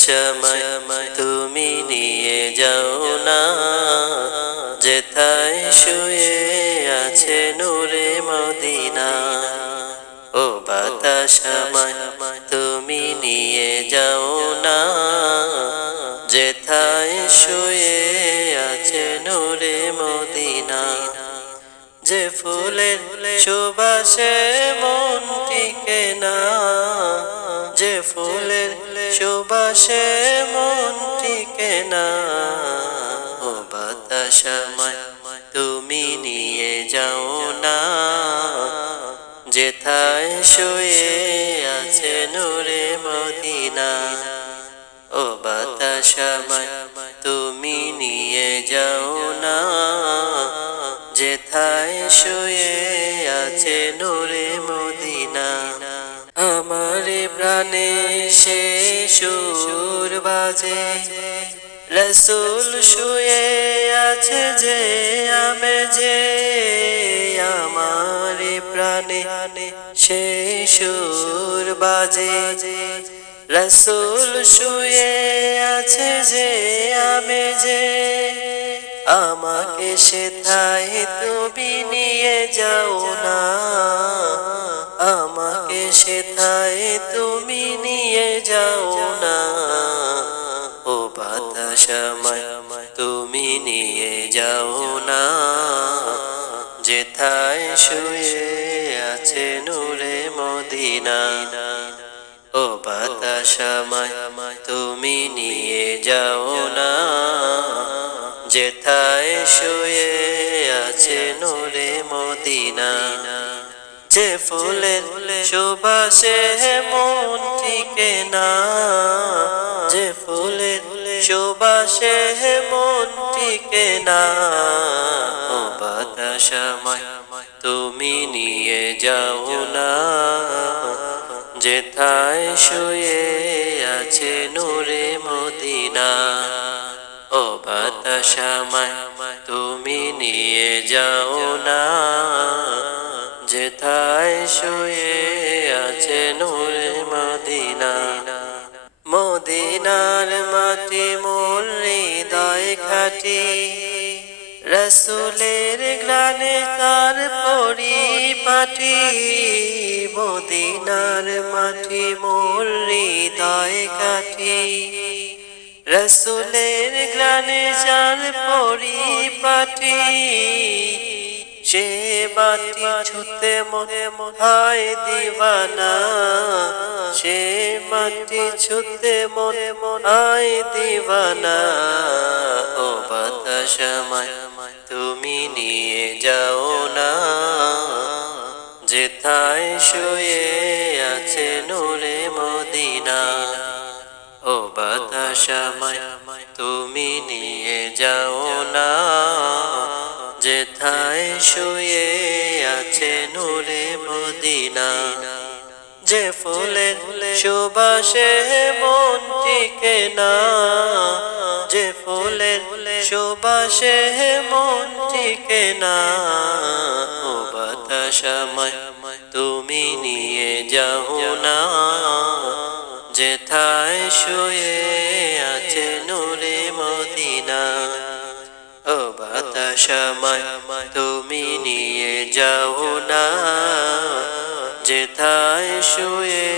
বাতাসময় তুমি নিয়ে যাও না, যেথায় শুয়ে আছে নূরে মদিনা। ও বাতাসময় তুমি নিয়ে যাও না, যেথায় শুয়ে আছে নূরে মদিনা। যে ফুলের সুবাসে মন টিকে না, যে ফুলের সুবাসে মন টিকে না। ও বাতাসময় তুমি নিয়ে যাও না, যেথায় শুয়ে আছে নূরে মদিনা। ও বাতাসময় তুমি নিয়ে যাও না, যেথায় শুয়ে আছে নূরে মদিনা। আমার প্রাণে সে সুর বাজে, রসূল শুয়ে আছে যে আমেজে। আমার প্রাণে সে সুর বাজে, রসূল শুয়ে আছে যে আমেজে। আমাকে সেথায় তুমি নিয়ে যাও না, আমাকে সেথায় তুমি নিয়ে যাও না। ও বাতাসময় তুমি নিয়ে যাও না, যেথায় শুয়ে আছে নূরে মদিনা। ও বাতাসময় তুমি নিয়ে যাও না, যেথায় শুয়ে আছে নূরে মদিনা। যে ফুলের সুবাসে মন টিকে না, যে ফুলের সুবাসে মন টিকে না। ও বাতাসময় তুমি নিয়ে যাও না, যেথায় শুয়ে আছে নূরে মদিনা। ও বাতাসময় তুমি নিয়ে যাও না, যেথায় শুয়ে আছে নূরে মদিনা। মদিনার মাটি মোর হৃদয় খাটি, রসূলের গ্রানে তার পরিপাটি। মদিনার মাটি মোর হৃদয় খাটি, রসূলের গ্রানে যার পরিপাটি। সে মাটি ছুতে মনে হয় দিওয়ানা, সে মাটি ছুতে মনে হয় দিওয়ানা। ও বাতাসময় তুমি নিয়ে যাও না, যেথায় শুয়ে আছে নূরে মদিনা। ও বাতাসময় তুমি নিয়ে যাও না, যেথায় শুয়ে আছে নূরে মদিনা। যে ফুলের সুবাসে মন টিকে না, যে ফুলের সুবাসে মন টিকে না। ও বাতাসময় তুমি নিয়ে যাও না, যেথায় শুয়ে আছে নূরে মদিনা। ও বাতাসময় তুমি নিয়ে যাও না, যেথায় শুয়ে